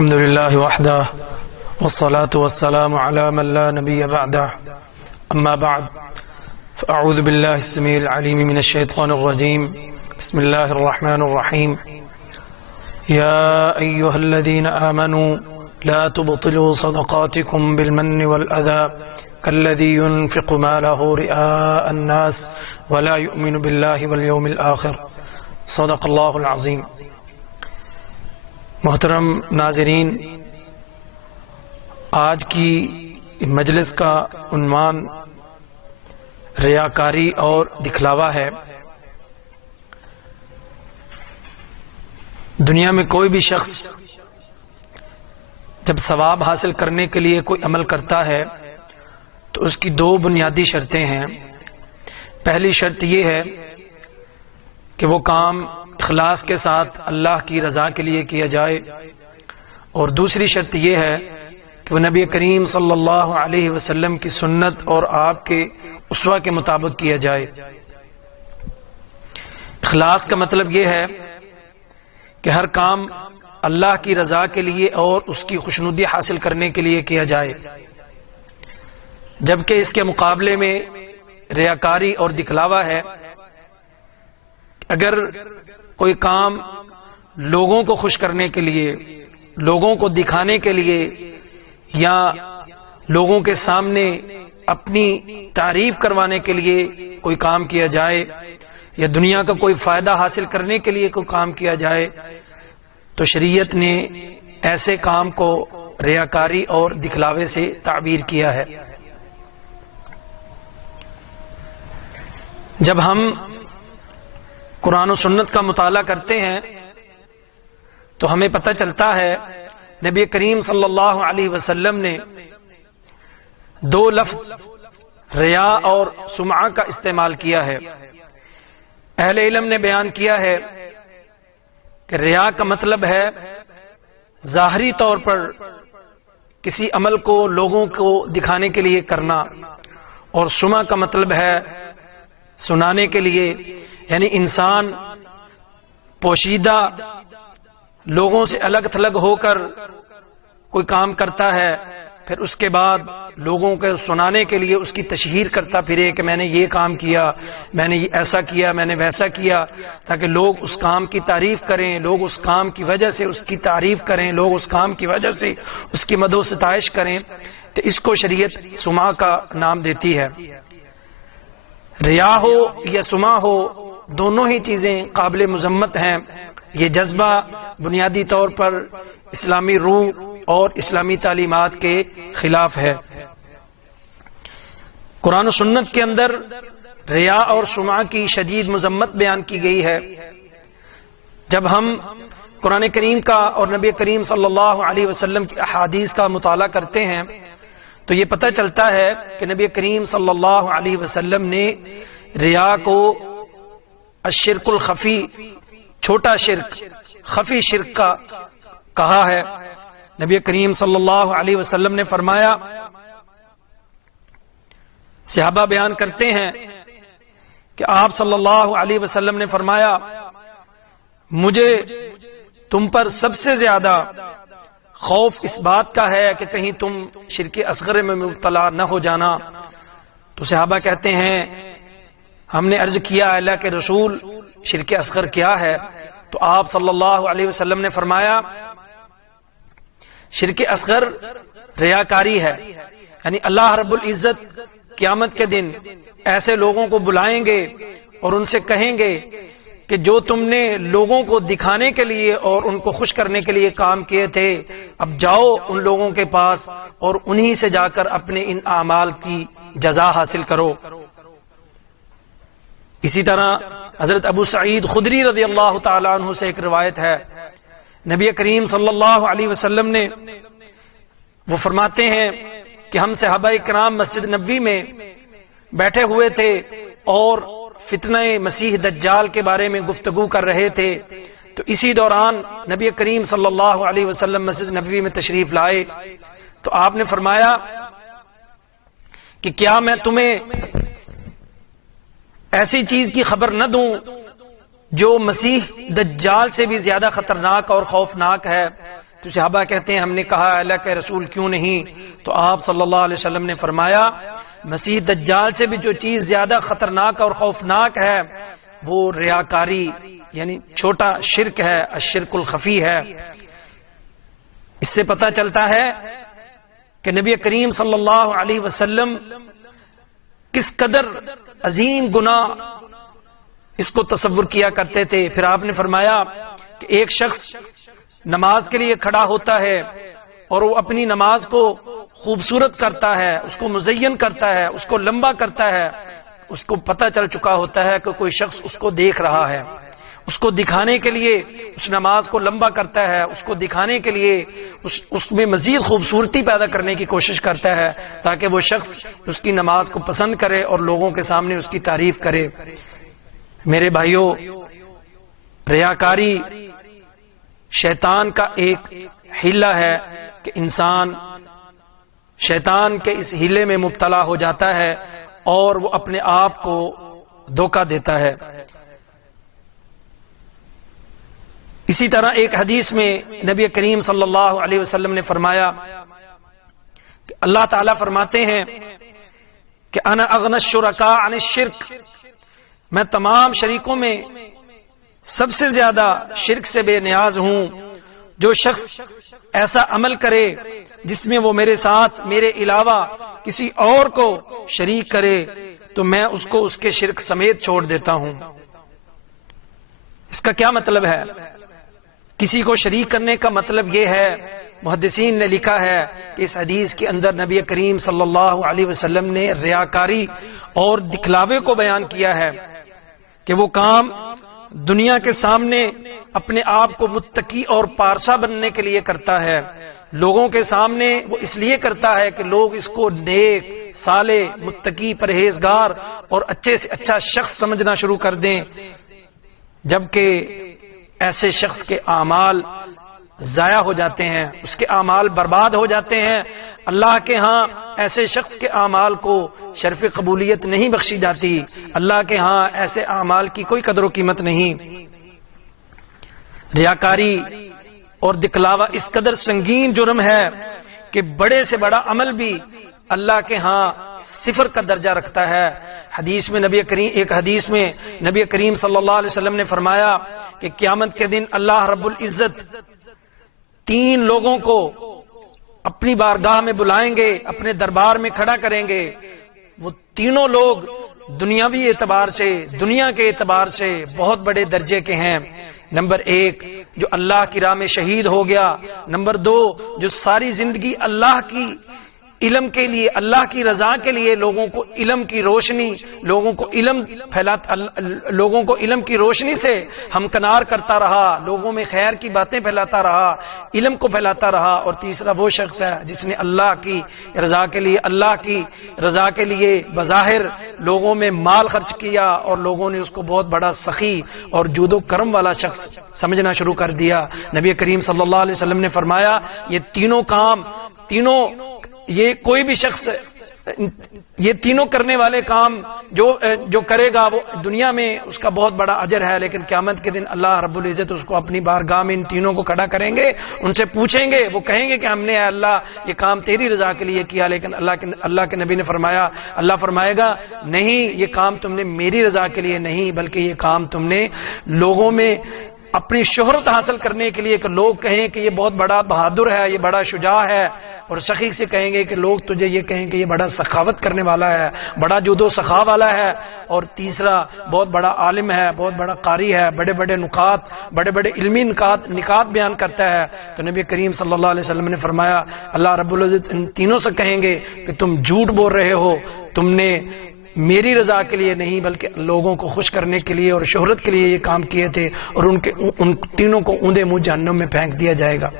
الحمد لله وحده والصلاة والسلام على من لا نبي بعده أما بعد فأعوذ بالله السميع العليم من الشيطان الرجيم بسم الله الرحمن الرحيم يا أيها الذين آمنوا لا تبطلوا صدقاتكم بالمن والأذى كالذي ينفق ماله رئاء الناس ولا يؤمن بالله واليوم الآخر صدق الله العظيم۔ محترم ناظرین، آج کی مجلس کا عنوان ریاکاری اور دکھلاوا ہے۔ دنیا میں کوئی بھی شخص جب ثواب حاصل کرنے کے لیے کوئی عمل کرتا ہے تو اس کی دو بنیادی شرطیں ہیں۔ پہلی شرط یہ ہے کہ وہ کام اخلاص کے ساتھ اللہ کی رضا کے لیے کیا جائے، اور دوسری شرط یہ ہے کہ وہ نبی کریم صلی اللہ علیہ وسلم کی سنت اور آپ کے اسوہ کے مطابق کیا جائے۔ اخلاص کا مطلب یہ ہے کہ ہر کام اللہ کی رضا کے لیے اور اس کی خوشنودی حاصل کرنے کے لیے کیا جائے، جبکہ اس کے مقابلے میں ریاکاری اور دکھلاوا ہے۔ اگر کوئی کام لوگوں کو خوش کرنے کے لیے، لوگوں کو دکھانے کے لیے، یا لوگوں کے سامنے اپنی تعریف کروانے کے لیے کوئی کام کیا جائے، یا دنیا کا کوئی فائدہ حاصل کرنے کے لیے کوئی کام کیا جائے، تو شریعت نے ایسے کام کو ریاکاری اور دکھلاوے سے تعبیر کیا ہے۔ جب ہم قرآن و سنت کا مطالعہ کرتے ہیں تو ہمیں پتہ چلتا ہے نبی کریم صلی اللہ علیہ وسلم نے دو لفظ ریا اور سمعہ کا استعمال کیا ہے۔ اہل علم نے بیان کیا ہے کہ ریا کا مطلب ہے ظاہری طور پر کسی عمل کو لوگوں کو دکھانے کے لیے کرنا، اور سمعہ کا مطلب ہے سنانے کے لیے، یعنی انسان پوشیدہ لوگوں سے الگ تھلگ ہو کر کوئی کام کرتا ہے، پھر اس کے بعد لوگوں کو سنانے کے لیے اس کی تشہیر کرتا پھرے کہ میں نے یہ کام کیا، میں نے ایسا کیا، میں نے ویسا کیا، تاکہ لوگ اس کام کی تعریف کریں، لوگ اس کام کی وجہ سے اس کی تعریف کریں، لوگ اس کام کی وجہ سے اس کی مدح و ستائش کریں، تو اس کو شریعت سمعہ کا نام دیتی ہے۔ ریا ہو یا سمعہ ہو، دونوں ہی چیزیں قابل مذمت ہیں۔ یہ جذبہ بنیادی طور پر اسلامی روح اور اسلامی تعلیمات کے خلاف ہے۔ قرآن و سنت کے اندر ریا اور سمعہ کی شدید مذمت بیان کی گئی ہے۔ جب ہم قرآن کریم کا اور نبی کریم صلی اللہ علیہ وسلم کی احادیث کا مطالعہ کرتے ہیں تو یہ پتہ چلتا ہے کہ نبی کریم صلی اللہ علیہ وسلم نے ریا کو الشرک الخفی، چھوٹا شرک، خفی شرک کا کہا ہے۔ نبی کریم صلی اللہ علیہ وسلم نے فرمایا، صحابہ بیان کرتے ہیں کہ آپ صلی اللہ علیہ وسلم نے فرمایا، مجھے تم پر سب سے زیادہ خوف اس بات کا ہے کہ کہیں تم شرک اصغر میں مبتلا نہ ہو جانا۔ تو صحابہ کہتے ہیں، ہم نے عرض کیا اللہ کے رسول شرک اصغر کیا ہے؟ تو آپ صلی اللہ علیہ وسلم نے فرمایا، شرک اصغر ریاکاری ہے، یعنی اللہ رب العزت قیامت کے دن ایسے لوگوں کو بلائیں گے اور ان سے کہیں گے کہ جو تم نے لوگوں کو دکھانے کے لیے اور ان کو خوش کرنے کے لیے کام کیے تھے، اب جاؤ ان لوگوں کے پاس اور انہی سے جا کر اپنے ان اعمال کی جزا حاصل کرو۔ اسی طرح حضرت ابو سعید خدری رضی اللہ تعالیٰ عنہ سے ایک روایت ہے، نبی کریم صلی اللہ علیہ وسلم نے وہ فرماتے ہیں کہ ہم صحابہ کرام مسجد نبوی میں بیٹھے ہوئے تھے اور فتنہ مسیح دجال کے بارے میں گفتگو کر رہے تھے، تو اسی دوران نبی کریم صلی اللہ علیہ وسلم مسجد نبوی میں تشریف لائے، تو آپ نے فرمایا کہ کیا میں تمہیں ایسی چیز کی خبر نہ دوں جو مسیح دجال سے بھی زیادہ خطرناک اور خوفناک ہے؟ تو صحابہ کہتے ہیں ہم نے کہا اللہ کے رسول کیوں نہیں؟ تو آپ صلی اللہ علیہ وسلم نے فرمایا مسیح دجال سے بھی جو چیز زیادہ خطرناک اور خوفناک ہے وہ ریاکاری یعنی چھوٹا شرک ہے، الشرک الخفی ہے۔ اس سے پتہ چلتا ہے کہ نبی کریم صلی اللہ علیہ وسلم کس قدر عظیم گناہ اس کو تصور کیا کرتے تھے۔ پھر آپ نے فرمایا کہ ایک شخص نماز کے لیے کھڑا ہوتا ہے اور وہ اپنی نماز کو خوبصورت کرتا ہے، اس کو مزین کرتا ہے، اس کو لمبا کرتا ہے، اس کو پتہ چل چکا ہوتا ہے کہ کوئی شخص اس کو دیکھ رہا ہے، اس کو دکھانے کے لیے اس نماز کو لمبا کرتا ہے، اس کو دکھانے کے لیے اس میں مزید خوبصورتی پیدا کرنے کی کوشش کرتا ہے تاکہ وہ شخص اس کی نماز کو پسند کرے اور لوگوں کے سامنے اس کی تعریف کرے۔ میرے بھائیوں، ریاکاری شیطان کا ایک حیلہ ہے کہ انسان شیطان کے اس حیلے میں مبتلا ہو جاتا ہے اور وہ اپنے آپ کو دھوکہ دیتا ہے۔ اسی طرح ایک حدیث میں نبی کریم صلی اللہ علیہ وسلم نے فرمایا کہ اللہ تعالیٰ فرماتے ہیں کہ انا اغنی الشرکاء عن الشرک، میں تمام شریکوں میں سب سے زیادہ شرک سے بے نیاز ہوں۔ جو شخص ایسا عمل کرے جس میں وہ میرے ساتھ میرے علاوہ کسی اور کو شریک کرے تو میں اس کو اس کے شرک سمیت چھوڑ دیتا ہوں۔ اس کا کیا مطلب ہے؟ کسی کو شریک کرنے کا مطلب یہ ہے، محدثین نے لکھا ہے کہ اس حدیث کے اندر نبی کریم صلی اللہ علیہ وسلم نے ریاکاری اور دکھلاوے کو بیان کیا ہے کہ وہ کام دنیا کے سامنے اپنے آپ کو متقی اور پارسا بننے کے لیے کرتا ہے، لوگوں کے سامنے وہ اس لیے کرتا ہے کہ لوگ اس کو نیک، صالح، متقی، پرہیزگار اور اچھے سے اچھا شخص سمجھنا شروع کر دیں، جبکہ ایسے شخص کے اعمال ضائع ہو جاتے ہیں، اس کے اعمال برباد ہو جاتے ہیں۔ اللہ کے ہاں ایسے شخص کے اعمال کو شرف قبولیت نہیں بخشی جاتی، اللہ کے ہاں ایسے اعمال کی کوئی قدر و قیمت نہیں۔ ریاکاری اور دکھلاوا اس قدر سنگین جرم ہے کہ بڑے سے بڑا عمل بھی اللہ کے ہاں صفر کا درجہ رکھتا ہے۔ ایک حدیث میں نبی کریم صلی اللہ علیہ وسلم نے فرمایا کہ قیامت کے دن اللہ رب العزت 3 لوگوں کو اپنی بارگاہ میں بلائیں گے، اپنے دربار میں کھڑا کریں گے۔ وہ تینوں لوگ دنیاوی اعتبار سے، دنیا کے اعتبار سے بہت بڑے درجے کے ہیں۔ نمبر 1 جو اللہ کی راہ میں شہید ہو گیا، نمبر 2 جو ساری زندگی اللہ کی علم کے لیے، اللہ کی رضا کے لیے لوگوں کو علم کی روشنی، لوگوں کو علم کی روشنی سے ہمکنار کرتا رہا، لوگوں میں خیر کی باتیں پھیلاتا رہا، علم کو پھیلاتا رہا۔ اور تیسرا وہ شخص ہے جس نے اللہ کی رضا کے لیے، اللہ کی رضا کے لیے بظاہر لوگوں میں مال خرچ کیا اور لوگوں نے اس کو بہت بڑا سخی اور جود و کرم والا شخص سمجھنا شروع کر دیا۔ نبی کریم صلی اللہ علیہ وسلم نے فرمایا یہ تینوں کام، یہ کوئی بھی شخص یہ تینوں کرنے والے کام جو کرے گا وہ دنیا میں اس کا بہت بڑا اجر ہے، لیکن قیامت کے دن اللہ رب العزت اس کو اپنی بارگاہ میں ان تینوں کو کھڑا کریں گے، ان سے پوچھیں گے، وہ کہیں گے کہ ہم نے اے اللہ یہ کام تیری رضا کے لیے کیا، لیکن اللہ کے نبی نے فرمایا، اللہ فرمائے گا نہیں یہ کام تم نے میری رضا کے لیے نہیں بلکہ یہ کام تم نے لوگوں میں اپنی شہرت حاصل کرنے کے لیے، کہ لوگ کہیں کہ یہ بہت بڑا بہادر ہے، یہ بڑا شجاع ہے، اور سخی سے کہیں گے کہ لوگ تجھے یہ کہیں کہ یہ بڑا سخاوت کرنے والا ہے، بڑا جود و سخا والا ہے، اور تیسرا بہت بڑا عالم ہے، بہت بڑا قاری ہے، بڑے بڑے نکات، بڑے بڑے علمی نکات بیان کرتا ہے۔ تو نبی کریم صلی اللہ علیہ وسلم نے فرمایا اللہ رب العزت ان تینوں سے کہیں گے کہ تم جھوٹ بول رہے ہو، تم نے میری رضا کے لیے نہیں بلکہ لوگوں کو خوش کرنے کے لیے اور شہرت کے لیے یہ کام کیے تھے، اور ان تینوں کو اوندے منہ جہنم میں پھینک دیا جائے گا۔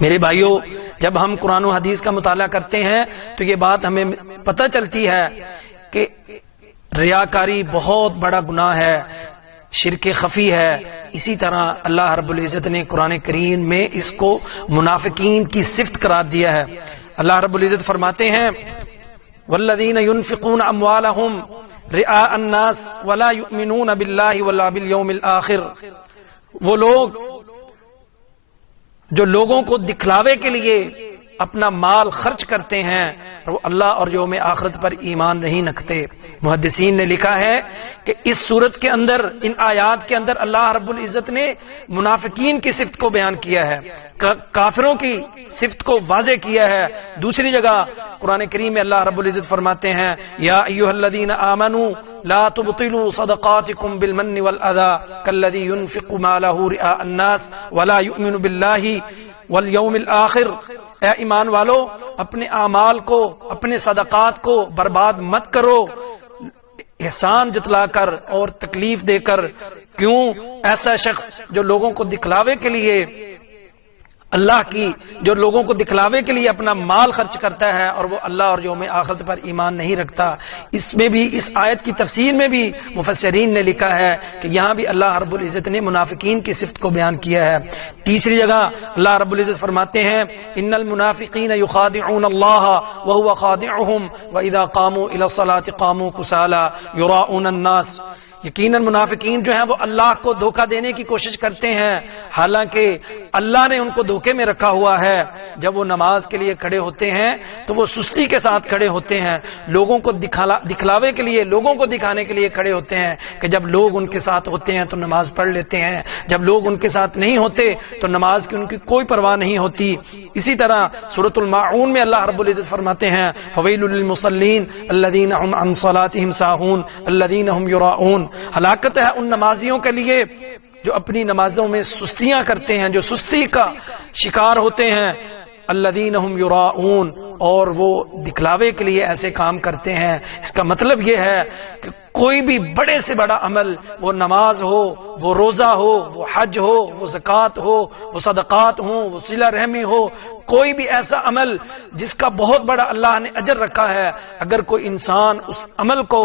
میرے بھائیوں، جب ہم قرآن و حدیث کا مطالعہ کرتے ہیں تو یہ بات ہمیں پتہ چلتی ہے کہ ریاکاری بہت بڑا گناہ ہے، شرک خفی ہے۔ اسی طرح اللہ رب العزت نے قرآن کریم میں اس کو منافقین کی صفت قرار دیا ہے۔ اللہ رب العزت فرماتے ہیں والذین ينفقون اموالهم رئاء الناس ولا يؤمنون باللہ ولا بالیوم الآخر، وہ لوگ جو لوگوں کو دکھلاوے کے لیے اپنا مال خرچ کرتے ہیں اور وہ اللہ اور یوم آخرت پر ایمان نہیں رکھتے۔ محدثین نے لکھا ہے کہ اس صورت کے اندر، ان آیات کے اندر اللہ رب العزت نے منافقین کی صفت کو بیان کیا ہے، کافروں کی صفت کو واضح کیا ہے۔ دوسری جگہ قرآن کریم میں اللہ رب العزت فرماتے ہیں یا ایھا الذین آمنوا لا تبطلوا صدقاتکم بالمن والاذى كالذی ينفق مالہ رئاء الناس ولا یؤمن باللہ والیوم الآخر۔ اے ایمان والو، اپنے اعمال کو، اپنے صدقات کو برباد مت کرو احسان جتلا کر اور تکلیف دے کر۔ کیوں؟ ایسا شخص جو لوگوں کو دکھلاوے کے لیے جو لوگوں کو دکھلاوے کے لیے اپنا مال خرچ کرتا ہے اور وہ اللہ اور یوم آخرت پر ایمان نہیں رکھتا۔ اس میں بھی، اس آیت کی تفسیر میں بھی مفسرین نے لکھا ہے کہ یہاں بھی اللہ رب العزت نے منافقین کی صفت کو بیان کیا ہے۔ تیسری جگہ اللہ رب العزت فرماتے ہیں ان المنافقین یخادعون اللہ وهو خادعهم واذا قاموا الى الصلاة قاموا کسالى یراؤون الناس۔ یقیناً منافقین جو ہیں وہ اللہ کو دھوکہ دینے کی کوشش کرتے ہیں، حالانکہ اللہ نے ان کو دھوکے میں رکھا ہوا ہے۔ جب وہ نماز کے لیے کھڑے ہوتے ہیں تو وہ سستی کے ساتھ کھڑے ہوتے ہیں، لوگوں کو دکھلاوے کے لیے، لوگوں کو دکھانے کے لیے کھڑے ہوتے ہیں کہ جب لوگ ان کے ساتھ ہوتے ہیں تو نماز پڑھ لیتے ہیں، جب لوگ ان کے ساتھ نہیں ہوتے تو نماز کی ان کی کوئی پرواہ نہیں ہوتی۔ اسی طرح سورۃ الماعون میں اللہ رب العزت فرماتے ہیں فویل للمصلین الذین هم عن صلاتهم ساہون الذین هم یراؤون۔ ہلاکت ہے ان نمازیوں کے لیے جو اپنی نمازوں میں سستیاں کرتے ہیں، جو سستی کا شکار ہوتے ہیں۔ الذین هم یراؤون، اور وہ دکھلاوے کے لیے ایسے کام کرتے ہیں۔ اس کا مطلب یہ ہے کہ کوئی بھی بڑے سے بڑا عمل، وہ نماز ہو، وہ روزہ ہو، وہ حج ہو، وہ زکوٰۃ ہو، وہ صدقات ہوں، وہ صلہ رحمی ہو، کوئی بھی ایسا عمل جس کا بہت بڑا اللہ نے اجر رکھا ہے، اگر کوئی انسان اس عمل کو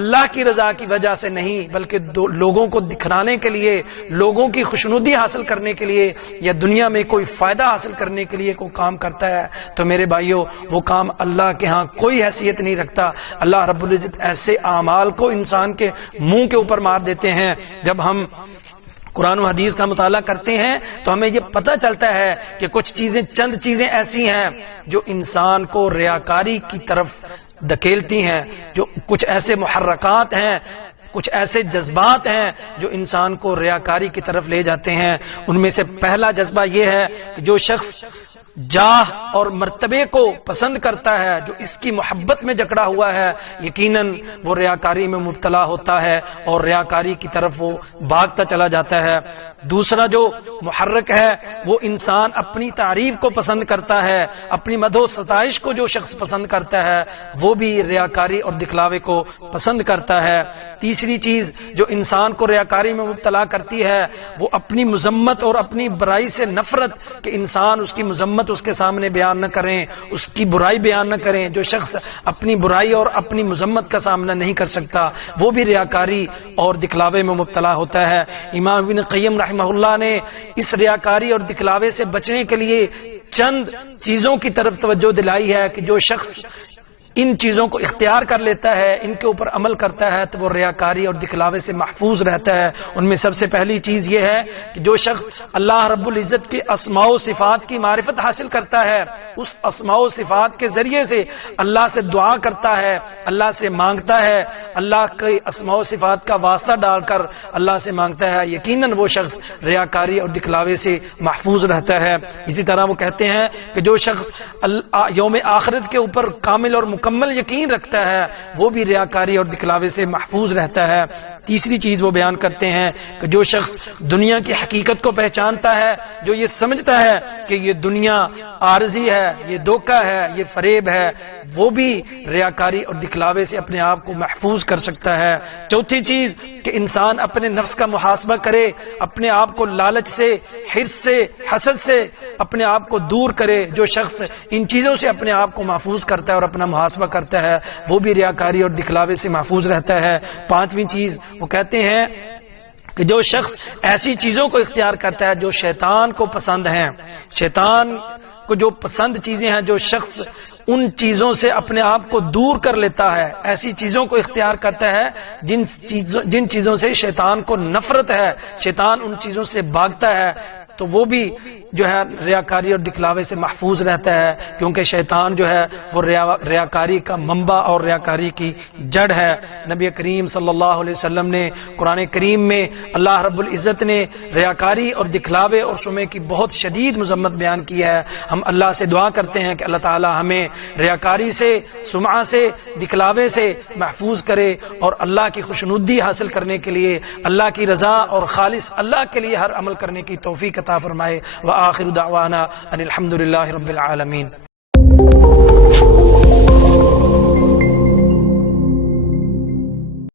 اللہ کی رضا کی وجہ سے نہیں بلکہ لوگوں کو دکھلانے کے لیے، لوگوں کی خوشنودی حاصل کرنے کے لیے یا دنیا میں کوئی فائدہ حاصل کرنے کے لیے کوئی کام کرتا ہے تو میرے بھائیوں وہ کام اللہ کے ہاں کوئی حیثیت نہیں رکھتا۔ اللہ رب العزت ایسے اعمال کو انسان کے منہ کے اوپر مار دیتے ہیں۔ جب ہم قرآن و حدیث کا مطالعہ کرتے ہیں تو ہمیں یہ پتہ چلتا ہے کہ کچھ چیزیں، چند چیزیں ایسی ہیں جو انسان کو ریاکاری کی طرف دھکیلتی ہیں، جو کچھ ایسے محرکات ہیں، کچھ ایسے جذبات ہیں جو انسان کو ریاکاری کی طرف لے جاتے ہیں۔ ان میں سے پہلا جذبہ یہ ہے کہ جو شخص جاہ اور مرتبے کو پسند کرتا ہے، جو اس کی محبت میں جکڑا ہوا ہے، یقیناً وہ ریاکاری میں مبتلا ہوتا ہے اور ریاکاری کی طرف وہ بھاگتا چلا جاتا ہے۔ دوسرا جو محرک ہے وہ انسان اپنی تعریف کو پسند کرتا ہے، اپنی مدح و ستائش کو جو شخص پسند کرتا ہے وہ بھی ریاکاری اور دکھلاوے کو پسند کرتا ہے۔ تیسری چیز جو انسان کو ریاکاری میں مبتلا کرتی ہے وہ اپنی مذمت اور اپنی برائی سے نفرت، کہ انسان اس کی مذمت اس کے سامنے بیان نہ کریں، اس کی برائی بیان نہ کریں۔ جو شخص اپنی برائی اور اپنی مذمت کا سامنا نہیں کر سکتا وہ بھی ریاکاری اور دکھلاوے میں مبتلا ہوتا ہے۔ امام ابن قیم رحمہ اللہ نے اس ریاکاری اور دکھلاوے سے بچنے کے لیے چند چیزوں کی طرف توجہ دلائی ہے کہ جو شخص ان چیزوں کو اختیار کر لیتا ہے، ان کے اوپر عمل کرتا ہے تو وہ ریاکاری اور دکھلاوے سے محفوظ رہتا ہے۔ ان میں سب سے پہلی چیز یہ ہے کہ جو شخص اللہ رب العزت کے اسماء و صفات کی معرفت حاصل کرتا ہے، اس اسماء و صفات کے ذریعے سے اللہ سے دعا کرتا ہے، اللہ سے مانگتا ہے، اللہ کے اسماء و صفات کا واسطہ ڈال کر اللہ سے مانگتا ہے، یقیناً وہ شخص ریاکاری اور دکھلاوے سے محفوظ رہتا ہے۔ اسی طرح وہ کہتے ہیں کہ جو شخص یوم آخرت کے اوپر کامل اور مکمل یقین رکھتا ہے وہ بھی ریاکاری اور دکھلاوے سے محفوظ رہتا ہے۔ تیسری چیز وہ بیان کرتے ہیں کہ جو شخص دنیا کی حقیقت کو پہچانتا ہے، جو یہ سمجھتا ہے کہ یہ دنیا عارضی ہے، یہ دھوکہ ہے، یہ فریب ہے، وہ بھی ریاکاری اور دکھلاوے سے اپنے آپ کو محفوظ کر سکتا ہے۔ چوتھی چیز کہ انسان اپنے نفس کا محاسبہ کرے، اپنے آپ کو لالچ سے، حرص سے، حسد سے اپنے آپ کو دور کرے۔ جو شخص ان چیزوں سے اپنے آپ کو محفوظ کرتا ہے اور اپنا محاسبہ کرتا ہے وہ بھی ریاکاری اور دکھلاوے سے محفوظ رہتا ہے۔ پانچویں چیز وہ کہتے ہیں کہ جو شخص ایسی چیزوں کو اختیار کرتا ہے جو شیطان کو پسند ہیں، شیطان کو جو پسند چیزیں ہیں، جو شخص ان چیزوں سے اپنے آپ کو دور کر لیتا ہے، ایسی چیزوں کو اختیار کرتا ہے جن چیزوں سے شیطان کو نفرت ہے، شیطان ان چیزوں سے بھاگتا ہے، تو وہ بھی جو ہے ریاکاری اور دکھلاوے سے محفوظ رہتا ہے، کیونکہ شیطان جو ہے وہ ریاکاری کا منبع اور ریاکاری کی جڑ ہے۔ نبی کریم صلی اللہ علیہ وسلم نے قرآن کریم میں اللہ رب العزت نے ریاکاری اور دکھلاوے اور سمعے کی بہت شدید مذمت بیان کی ہے۔ ہم اللہ سے دعا کرتے ہیں کہ اللہ تعالی ہمیں ریاکاری سے، سمعہ سے، دکھلاوے سے محفوظ کرے، اور اللہ کی خوشنودی حاصل کرنے کے لیے، اللہ کی رضا اور خالص اللہ کے لیے ہر عمل کرنے کی توفیق عطا فرمائے۔ وآخر دعوانا ان الحمد للہ رب العالمین۔